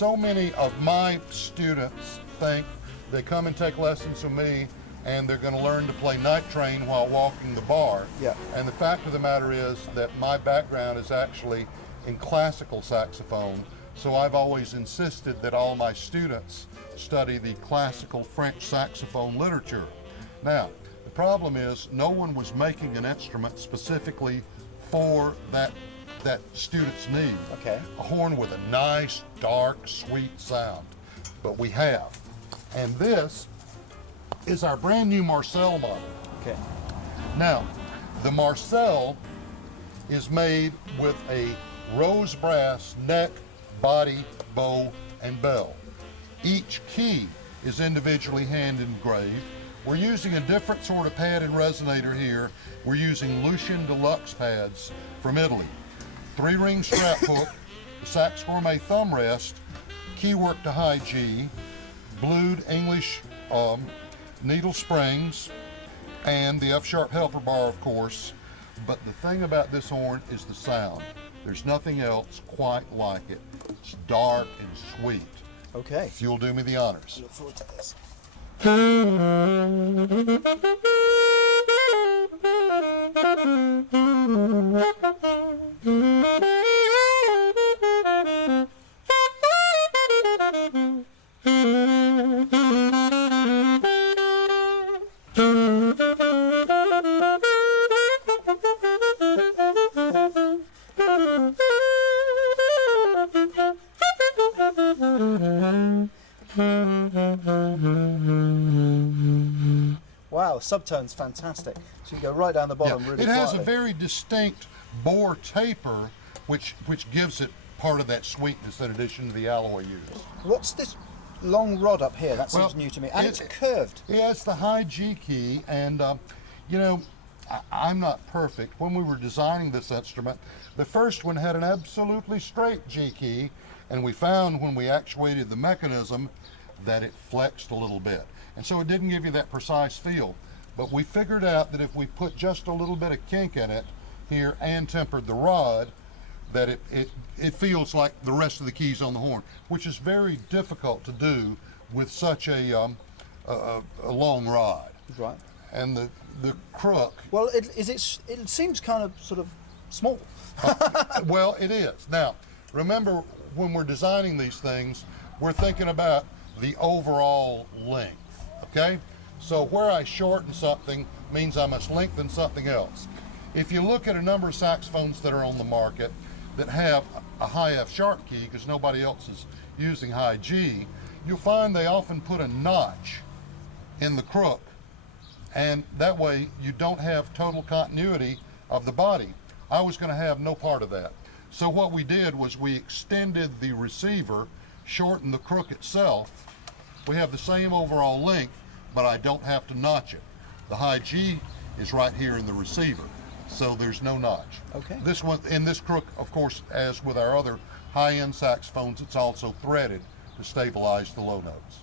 so many of my students think they come and take lessons from me and they're going to learn to play night train while walking the bar. Yeah. And the fact of the matter is that my background is actually in classical saxophone, so I've always insisted that all my students study the classical French saxophone literature. Now, the problem is no one was making an instrument specifically for that student's need. Okay. A horn with a nice, dark, sweet sound. But we have. And this is our brand new Marcel model. Okay. Now, the Marcel is made with a rose brass neck, body, bow, and bell. Each key is individually hand engraved. We're using a different sort of pad and resonator here. We're using Lucian Deluxe pads from Italy. 3-ring strap hook, the Sax Gourmet thumb rest, key work to high G, blued English needle springs, and the F-sharp helper bar, of course. But the thing about this horn is the sound. There's nothing else quite like it. It's dark and sweet. Okay. If you'll do me the honors. Look forward to this. Wow, the subtone's fantastic. So you go right down the bottom really It has a quietly. very distinct bore taper, which gives it part of that sweetness in addition to the alloy used. What's this long rod up here? That seems Well, new to me. And it's curved. Yeah, it's the high G key, and you know, I'm not perfect. When we were designing this instrument, the first one had an absolutely straight G key, and we found when we actuated the mechanism that it flexed a little bit. And so it didn't give you that precise feel. But we figured out that if we put just a little bit of kink in it here and tempered the rod, that it feels like the rest of the keys on the horn, which is very difficult to do with such a long rod. Right. And the crook, Well, it seems kind of sort of small. well, it is. Now, remember, when we're designing these things, we're thinking about the overall length, okay? So where I shorten something means I must lengthen something else. If you look at a number of saxophones that are on the market that have a high F sharp key, because nobody else is using high G, you'll find they often put a notch in the crook, and that way you don't have total continuity of the body. I was going to have no part of that. So what we did was we extended the receiver, shortened the crook itself. We have the same overall length, but I don't have to notch it. The high G is right here in the receiver, so there's no notch. Okay. This one, in this crook, of course, as with our other high-end saxophones, it's also threaded to stabilize the low notes.